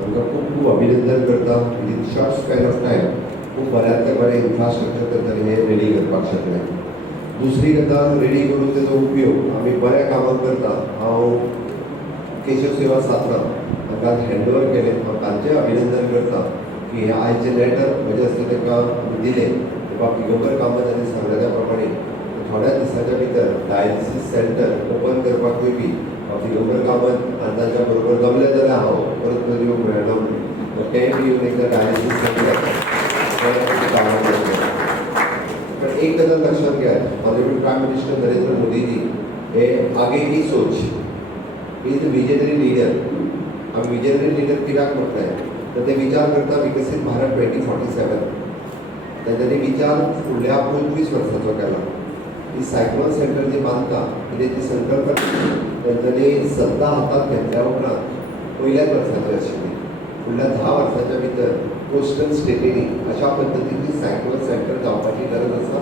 आमकां खूब खूब अभिनंदन करता. Within short span of time खूब बऱ्यांतले बरें इन्फ्रास्ट्रक्चर तर हे रेडी करपाक शकले. दुसरी गजाल, रेडी करून तेजो उपयोग आमी बऱ्या कामाक करता. हांव केशव सेवा साधना हाका हँड ओवर केलें. हांव तांचें अभिनंदन करता की आयचें लॅटर म्हजें आसता ताका दिलें. बाबा दिगंबर कामत हांणी सांगल्या त्या प्रमाणे थोड्या दिसाच्या भितर डायलिसीस सेंटर ओपन करपाक पयलीं दिगंबर कामत आनी ताच्या बरोबर जमलें जाल्यार हांव परत परत येवंक मेळना म्हणून तेंय बी येवन एकदां डायलिसीस सेंटर पण एक गजाल लक्षात घ्या, honourable prime minister Narendra Modi ji हे आगे की सोच इज विजनरी लीडर. आमी विजनरी लीडर कित्याक म्हटलें तर ते विचार करता विकसीत भारत 2047. तांच्यांनी विचार फुडल्या 25 वर्सांचो केला. ही सायक्लोन सेंटर जी बांदता तेची संकल्पना तांच्यांनी सत्ता हातांत घेतल्या उपरांत पयल्याच वर्साची आशिल्ली. फुडल्या 10 वर्सांच्या भितर कोस्टल स्टेटींनी अशा पद्दतीची सायक्लोन सेंटर जावपाची गरज आसा.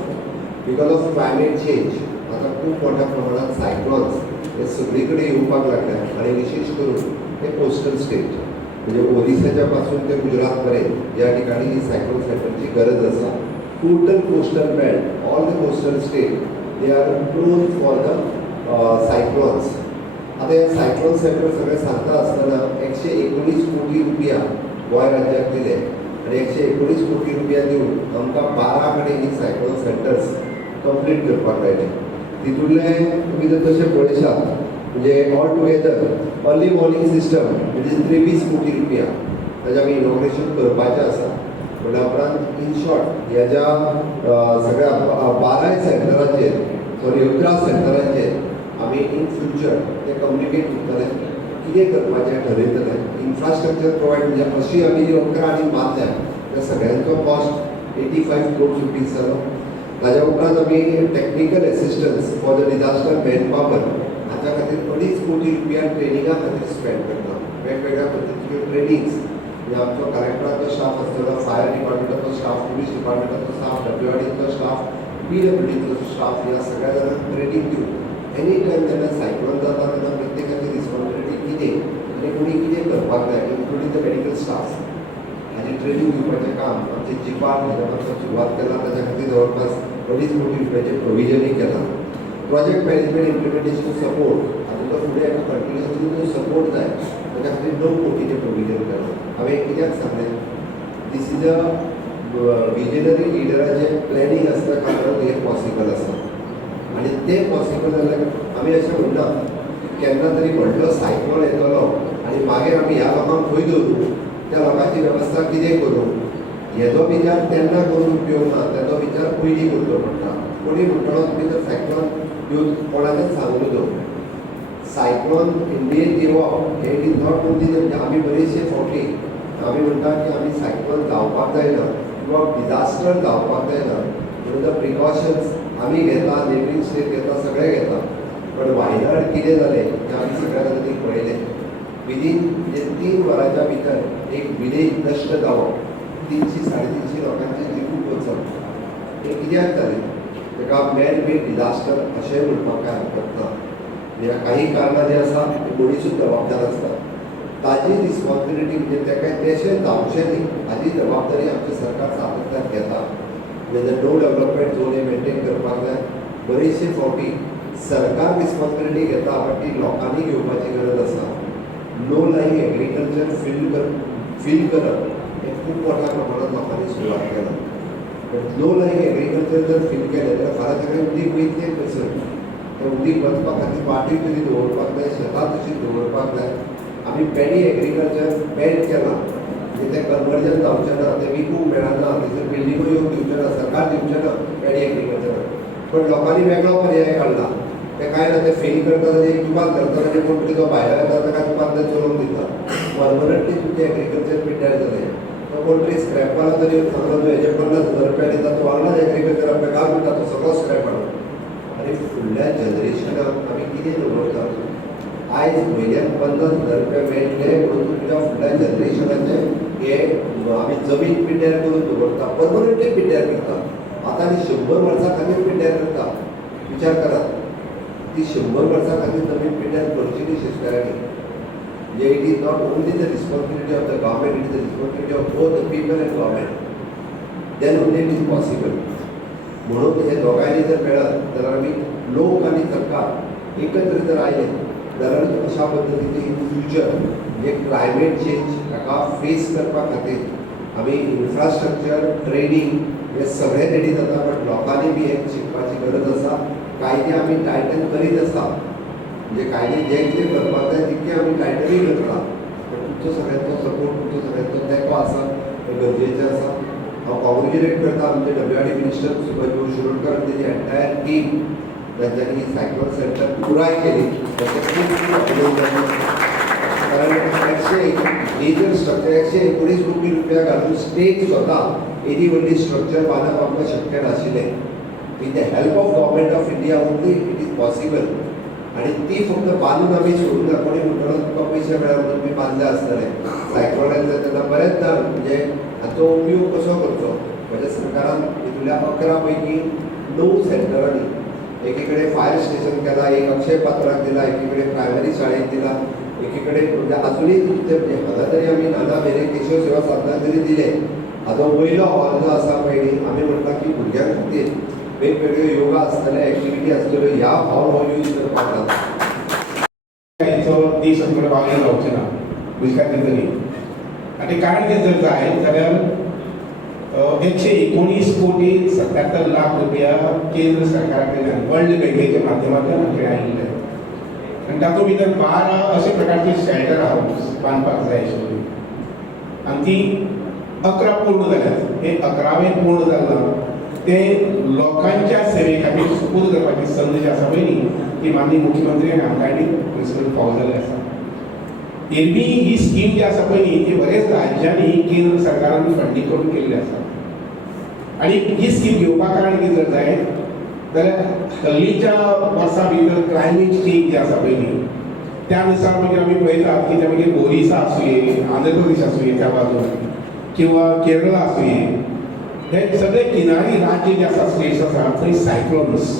बिकॉज ऑफ क्लायमेट चेंज आतां खूब मोठ्या प्रमाणात सायक्लॉन्स हे सगळी कडेन येवपाक लागल्या आनी विशेश करून हे कोस्टल स्टेट म्हणजे ओरिसाच्या पासून ते गुजरात पर्यंत या ठिकाणी ही सायक्लोन सेंटरची गरज आसा. Total coastal belt, all the coastal state they are prone for the cyclones. आता हे सायक्लोन सेंटर सगळे सांगता आसतना 119 कोटी रुपया गोंय राज्याक दिले आनी 119 कोटी रुपया दिवन आमकां 12 कडेन ही सायक्लोन सेंटर्स कंप्लीट करपाक लायले. तितूंतले तुमी जर तशें पळयशात म्हणजे all together early warning system म्हणजे 23 कोटी रुपया ताचें आमी इनॉग्रेशन करपाचें आसा. म्हणल्या उपरांत इन शॉर्ट ह्या ज्या सगळ्या 12 सेंटरांचेर 11 सेंटरांचेर आमी इन फ्युचर ते कम्युनिकेट करतले कितें करपाचें ठरयतले. इन्फ्रास्ट्रक्चर प्रोवायड म्हणजे अशी आमी जी 11 आनी बांदल्या त्या सगळ्यांचो कॉस्ट 85 crores रुपीज जालो. ताच्या उपरांत आमी technical assistance for the disaster man power हाच्या खातीर 2.5 कोटी रुपया ट्रेनिंगा खातीर स्पेंड करता. वेगवेगळ्या पद्दतीच्यो ट्रेनिंग्स म्हणजे आमचो कलेक्टराचो स्टाफ आसतलो, फायर डिपार्टमेंटाचो स्टाफ, पुलीस डिपार्टमेंटाचो स्टाफ, WRDचो स्टाफ, PWDचो स्टाफ ह्या सगळ्या जाणांक ट्रेनिंग दिवन एनी टायम जेन्ना सायक्लोन जाता तेन्ना प्रत्येकाची रिस्पॉन्सिबिलिटी कितें आनी कोणी कितें करपाक जाय including the medical staff Haji training दिवपाचें काम आमचे जिपार हाज्या सुरवात केला. ताच्या खातीर जवळपास 2.5 कोटी रुपयाचें प्रोविजनूय केलां. प्रोजेक्ट मॅनेजमेंट इम्प्लिमेंटेशन सपोर्ट हातूंतलो फुडें हाका कंटिन्युअसली जो सपोर्ट जाय ताच्या खातीर 9 कोटीचें प्रोविजन केलां. हांवें कित्याक सांगलें दीस इज अ विजनरी लिडराचें प्लॅनिंग आसता कारण हें पॉसिबल आसा आनी तें पॉसिबल जाल्यार आमी अशें म्हणना केन्ना तरी व्हडलो सायक्लोन येतलो आनी मागीर आमी ह्या लोकांक खंय दवरूं, त्या लोकांची वेवस्था कितें करूं हेजो विचार तेन्ना करून उपयोग ना. तेजो विचार पयलीं करचो पडटा. कोणी म्हणटलो तुमी जर सायक्लोन येवन कोणाचेंच सांगूं नजो. सायक्लोन इंडियेक येवप हे इज नॉट ओन्ली म्हणजे आमी बरेचशे फावटी आमी म्हणटा की आमी सायक्लोन जावपाक जायना किंवा डिजास्टर जावपाक जायना म्हणून द प्रिकॉशन्स आमी घेता, नेबरिंग स्टेट घेता, सगळे घेता. पण वायनाड कितें जालें तें आमी सगळ्या जाणांनी पळयलें. विदीन म्हणजे 3 वरांच्या भितर एक विलेज नश्ट जावप, 300-350 लोकांचे जीव वचप. हें कित्याक जालें ताका मॅन मेड डिजास्टर अशेंय म्हणपाक कांय हरकत ना. ह्या काही कारणां जी आसा ती मनीसूच जबाबदार आसता. ताजी रिस्पॉन्सिबिलिटी म्हणजे तेका तेशें जावचें न्ही हाजी जबाबदारी आमचें सरकार सातत्यान घेता. म्हणजे नो डेव्हलपमेंट झोन हे मेंटेन करपाक जाय. बरेचशे फावटी सरकार रिस्पॉन्सिबिलिटी घेता पण ती लोकांनी घेवपाची गरज आसा. लो लायंग एग्रीकल्चर फील करप हें खूब मोठ्या प्रमाणात लोकांनी सुरवात केला. पण लो लायंग एग्रीकल्चर जर फील केलें जाल्यार फाल्यां ताका उदीक वयतलें थंयसर. तें उदीक वचपा खातीर वाटूय तरी दवरपाक जाय, शेतां तशीं दवरपाक जाय. आमी पॅडी एग्रीकल्चर बॅन केलां म्हणजे तें कन्वर्जन जावचें ना, तें विकूंक मेळना, थंयसर बिल्डिंगो येवंक दिवचें ना, सरकार दिवचें ना पॅडी एग्रीकल्चराक. पण लोकांनी वेगळो पर्याय काडला. तें कांय ना, तें फेल करता ताजें एक दुकान करता आनी कोण तरी तो भायलो येता ताका दुकान तें चलोवंक दिता. परमनंटली तुमचें एग्रीकल्चर पिड्ड्यार जालें. तो कोण तरी स्क्रॅपाला तरी सांगलो तूं हेजे 50,000 रुपया दिता, तो वांगडाच एग्रीकल्चर आपल्या गांव दिता, तो सगळो स्क्रॅप हाडून. आनी फुडल्या जनरेशनाक आमी कितें दवरता? आयज म्हयन्याक 50,000 रुपया मेळटले म्हणून तुमच्या फुडल्या जनरेशनाचें हे आमी जमीन पिड्ड्यार करून दवरता, परमनंटली पिड्ड्यार करता. आतां आनी 100 वर्सां खातीर पिड्ड्यार करता. विचार करात, ती 100 वर्सां खातीर जमीन पिड्ड्यार करची न्ही शेतकाऱ्यांनी. It is not only the responsibility of the government, it is the responsibility of both the people and government. Then only it is possible. म्हणून हे दोघांनी जर मिळत तर आम्ही लोक आणि सरकार एकत्र जर आले तर अशा पद्धतीचे इन फ्युचर जे क्लायमेट चेंज हाका फेस करपा खातीर आमी इन्फ्रास्ट्रक्चर ट्रेनिंग हे सगळे रेडी जाता. बट लोकांनी बी एक शिकपाची गरज आसा. कायदे आमी टायटन करीत आसा, म्हणजे कायदे जे कितें करपाक जाय तितके आमी टायटनूय करता. पण तुमचो सगळ्यांचो सपोर्ट, तुमचो सगळ्यांचो तेंको आसा हें गरजेचें आसा. हांव कॉंग्रेच्युलेट करता आमचे WRD मिनिस्टर सुभाष बाबू शिरोडकर आनी तेजी एंटायर टीम ज्यांच्यानी सायक्लोन सेंटर पुराय केली ताचे खूब अभिनंदन. कारण मेजर स्ट्रक्चर 119 कोटी रुपया घालून स्टेट स्वता एदी व्हडली स्ट्रक्चर बांदप आमकां शक्य नाशिल्लें. With the help of government of India only it is possible. आणि ती फक्त बांदून आमी सोडून ना, कोणी म्हणटलो तुका पयशे मेळ्ळे म्हणून तुमी बांदले आसतले. सायक्लोन येता तेन्ना बरेच जाण म्हणजे हाचो उपयोग कसो करचो. म्हणजे सरकारान हितूंतल्या 11 पैकी 9 सेंटरांनी एकीकडे फायर स्टेशन केला, एक अक्षय पात्राक दिला, एकीकडे प्रायमरी शाळेक दिला, एकीकडे म्हणजे अजूनही ते म्हणजे हांगा तरी आमी नाना मेरे केशव सेवा साधनाक तरी दिले. हाचो वयलो हॉल जो आसा पयली आमी म्हणटा की भुरग्यां खातीर वेगवेगळ्यो योगा आसतले, एक्टिविटी आसतल्यो, ह्या हॉल हो यूज करपाक जाता. देश आमकडे वागले जावचे ना गुजराती तरी. आणि कारण कितें जर जाय जाल्यार 119 कोटी 77 लाख रुपया केंद्र सरकारा कडल्यान वर्ल्ड बँकेच्या माध्यमांतल्यान आमचे आयिल्ले. आनी तातूंत भितर 12 अशे प्रकारचे शेल्टर हाऊस बांदपाक जाय आशिल्ली आनी ती 11 पूर्ण जाल्यात. हे 11वें पूर्ण जाल्ला ते लोकांच्या सेवे खातीर सुपूर्द करपाची संद जी आसा पळय ती माननीय मुख्यमंत्री आनी आमदारांनी प्रिन्सिपल फावो जाल्ले आसा. एरवी ही स्कीम जी आसा पळय ती बरेच राज्यांनी केंद्र सरकारान फंडींग करून केल्ली आसा. आनी ही स्कीम घेवपा कारण कितें जर जाय जाल्यार हल्लीच्या वर्सां भितर क्लायमेट चेंज जी आसा पळय त्या अनुसार मागीर आमी पळयतात की ते मागीर ओरिसा आसूंये, आंध्र प्रदेश आसूंये त्या बाजून किंवा केरळा आसूंये, हे सगळे किनारी राज्य जे आसा स्टेट्स आसा थंय सायक्लोन्स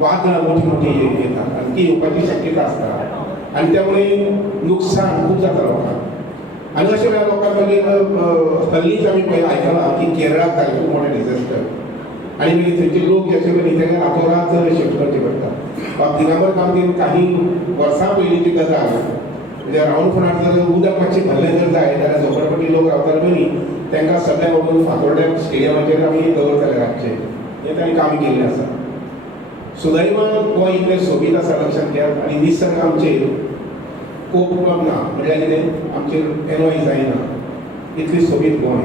वादळां मोठी मोठी येतात आनी ती येवपाची शक्यता आसता. आनी त्यामुळे नुकसान खूब जाता लोकांक. आनी अशे वेळार लोकांक मागीर हल्लीच आमी पळय आयकलां की केरळाक जालें खूब मोठें डिझास्टर आनी मागीर थंयचे लोक जे आसे पळय तेंका रातोरात शिफ्ट करचे पडटा. दिगंबर कामतीन काही वर्सां पयलींची गजाल म्हणजे रावंड फुडार जर उदक मातशें भरलें जर जाय जाल्यार झोपडपट्टी लोक रावताले पळय तांकां सगळ्या बाबून फातोर्ड्या स्टेडियमाचेर आमी दवरताले रातचे. हें तांणी काम केल्लें आसा. सुदैवान गोंय इतलें सोबीत आसा लक्षांत घेयात आनी निसर्ग आमचेर कोप ना म्हळ्यार कितें आमचेर एनवाय जायना इतली सोबीत गोंय.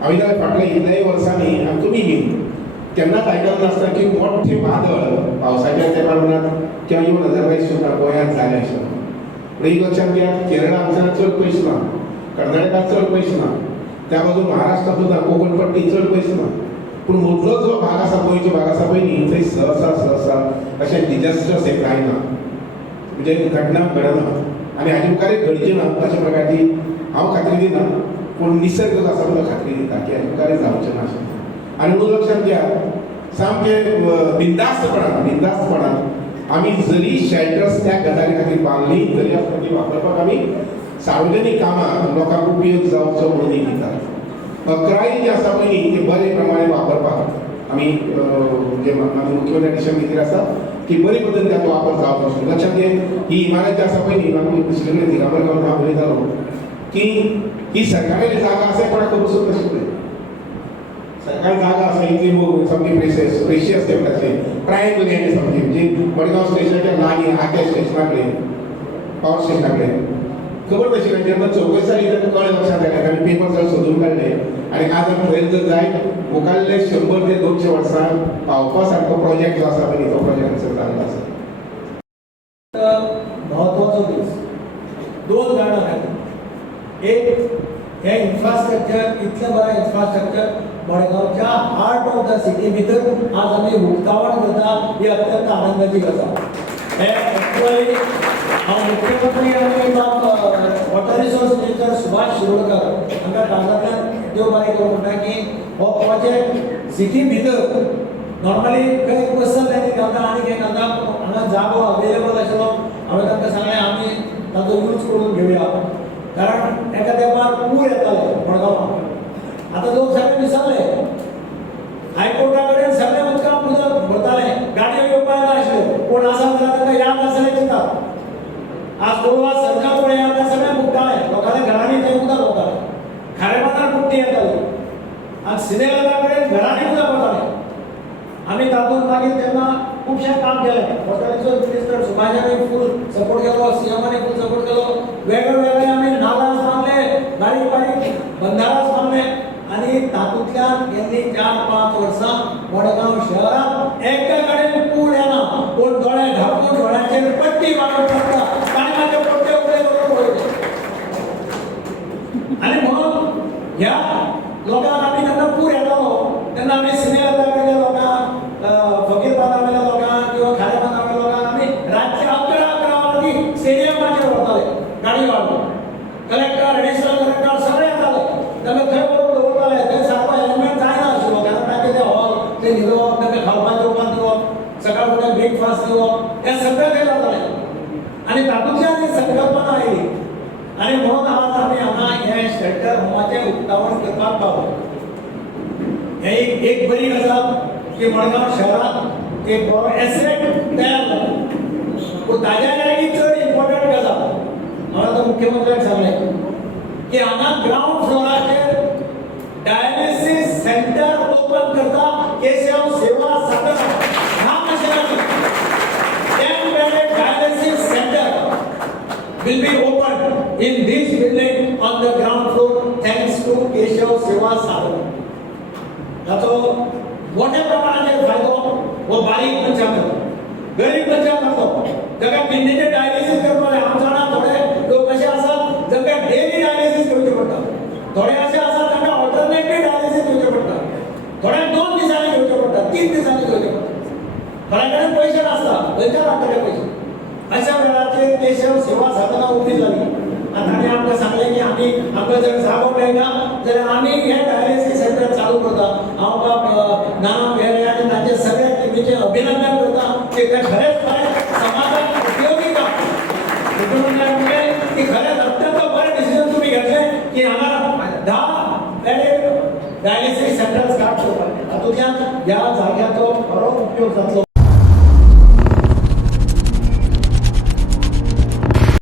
हांवें जाल्यार फाटल्या इतल्याय वर्सांनी आनी तुमी बीन केन्नाच आयकलें नासता की मोठे वादळ पावसाच्या तेंपार म्हणत किंवा इवन अदरवायज सुद्दां गोंयांत जालें अशें. पूण एक लक्षांत घेयात केरळा हांगसर चड पयस ना, कर्नाटकांत चड पयस ना, त्या बाजून महाराष्ट्रांत सुद्दां कोंकण पट्टी चड पयस ना. पूण मदलो जो भाग आसा गोंयचो भाग आसा पळय न्ही थंय सहसा अशें डिजास्टर्स हें कांय ना, म्हणजे घटना घडना आनी हाजे मुखार घडची ना अशा प्रकारची हांव खात्री दिना. पूण निसर्ग जो आसा तो खात्री दिता की हाजे मुखार जावचें ना अशें. आनी म्हणून लक्षांत घेयात सामकें बिंदास्तपणान आमी जरी शेल्टर्स त्या गजाली खातीर बांदली तरी आमकां ती वापरपाक आमी सार्वजनीक कामां लोकांक उपयोग जावचो म्हणून दितात. 11 जे आसा पळय न्ही ते बरे प्रमाणे वापरपाक आमी म्हणजे मुख्यमंत्री डिसिजन घेतिल्लें आसा की बरे पद्दतीन त्याचो वापर जावचो आसता. लक्षांत घे ही इमारत जी आसा पळय न्ही म्हाका श्रीमंत दिगंबर गांवांत हांव उलयतालो की ही सरकारी जागा आसा कोणाक खबर सुद्दां नाशिल्लें. सरकारी जागा आसा इतली सामकी प्रेशियस ते म्हणटात प्रायम लँड सामकी म्हणजे मडगांव स्टेशनाच्या लागीं आगे स्टेशना कडेन पावर स्टेशना कडेन खबर नाशिल्लें. जेन्ना चौकशी जाली तेन्ना कळ्ळें लक्षांत आयलें आनी पेपर सगळे सोदून काडले आनी आज आमी पळयत जर जाय मुखाल्ले 100 ते 200 वर्सां पावपा सारको प्रोजेक्ट जो आसा पळय तो प्रोजेक्ट हांगसर जाल्लो आसा. महत्वाचो दीस 2 कारणां खातीर. एक हे इन्फ्रास्ट्रक्चर इतलें बरें इन्फ्रास्ट्रक्चर मडगांवच्या हार्ट ऑफ द सिटी भितर आज आमी उक्तावण करता ही अत्यंत आनंदाची गजाल. हे एक्चुअली हांव मुख्यमंत्री आनी water resource minister Subhash Shirodkar हांकां काळजांतल्यान देव बरें करूं म्हणटा की हो प्रोजेक्ट सिटी भितर नॉर्मली खंय पर्सनल लँड घालता आनी कितें घालता हांगा जागो अवेलेबल आशिल्लो हांवें तांकां सांगलें आमी ताजो यूज करून घेवया. कारण एका तेंपार पूर येताले मडगांवां, आतां लोक सगळे विसरले. हायकोर्टा कडेन सगळे उदकां उदक भरताले, गाडयो येवपाक नाशिल्ल्यो, कोण आसा जाल्यार तांकां याद आसलें चिंतात. आज गोवा सरकार पळय आतां सगळे बुकताले, लोकांच्या घरांनी थंय उदक वतालें, खारेपानार बुकटी येताली. आज सिनेमा कडेन घरांनी उदक वतालें. आमी तातूंत मागीर तेन्ना खुबशें काम केलें. वॉटराचो मिनिस्टर सुभाषानूय फूल सपोर्ट केलो, सीएमानूय फूल सपोर्ट केलो. वेगळे वेगळे आमी नालाज बांदले, बारीक बारीक बंधारास बांदले आनी तातूंतल्यान गेल्लीं 4-5 वर्सां मडगांव शहरांत एका कडेन पूर येना. कोण दोळे धांपून दोळ्यांचेर पट्टी मारून टाकता, पाणयाचे पट्टे उडे करून पळयले. आनी म्हणून ह्या लोकांक आमी जेन्ना पूर येतालो तेन्ना आमी सिनेमा कडेन लोकांक, फकीर बांदावयल्या लोकांक किंवा खारे बांदावयल्या लोकांक आमी रातचे 11 वरांनी स्टेडियमाचेर व्हरताले गाडी घालून. कलेक्टर, एडिशनल कलेक्टर सगळे येताले. तांकां थंय व्हरून दवरताले. थंय सारको अरेंजमेंट जायना आशिल्लो, कारण तांचे ते हॉल ते न्हिदोवप, तांकां खावपाक जेवपाक दिवप, सकाळ फुडें ब्रेकफास्ट दिवप, हें सगळें थंय जातालें. आनी तातूंतल्यान ही संकल्पना आयली. आनी म्हणून आज आमी हांगा हे शेल्टर होमाचें उक्तावण करपाक पावले. हे एक बरी गजाल की मडगांव शहरात एक बरो एसेट तयार जालो. पूण ताज्या लागीं चड इम्पॉर्टंट गजाल हांवें आतां मुख्यमंत्र्याक सांगलें की हांगा ग्रावंड फ्लोराचेर डायलिसीस सेंटर ओपन करता केशव सेवा सदन ह्या मशिनाची. 10 bedded dialysis centre will be opened in this building on the ground floor thanks to Keshav Seva Sadhan. ताचो मोठ्या प्रमाणाचेर फायदो हो बारीक मनशांक जाता, गरीब मनशांक जाता. ताका किडनीचे डायलिसीस करपाक हांव जाणा थोडे लोक अशे आसात जांकां डेली डायलिसीस घेवचे पडटा, थोडे अशे आसात तांकां ऑल्टरनेटिव्ह डायलिसीस घेवचे पडटा, थोड्यांक 2 दिसांनी घेवचे पडटा, 3 दिसांनी घेवचे पडटा. थोड्या कडेन पयशे नासता, खंयच्यान हाडटले पयशे. अशा वेळाचेर केशव सेवा साधना उबी जाली आनी ताणें आमकां सांगलें की आमी आमकां जर जागो मेळना जाल्यार आमी हे डायलिसीस सेंटर चालू करता. हांव बाब नाना बेहरे आनी तांचे सगळे टिमीचें अभिनंदन करता की ते खरेंच खरें समाजाक उपयोगी काम. मुख्यमंत्र्याक म्हणलें की खरेंच अत्यंत बरें डिसिजन तुमी घेतलें की हांगा 10 बेडेड डायलिसीस सेंटर स्टार्ट करपाक. तातूंतल्यान ह्या जाग्याचो बरो उपयोग जातलो.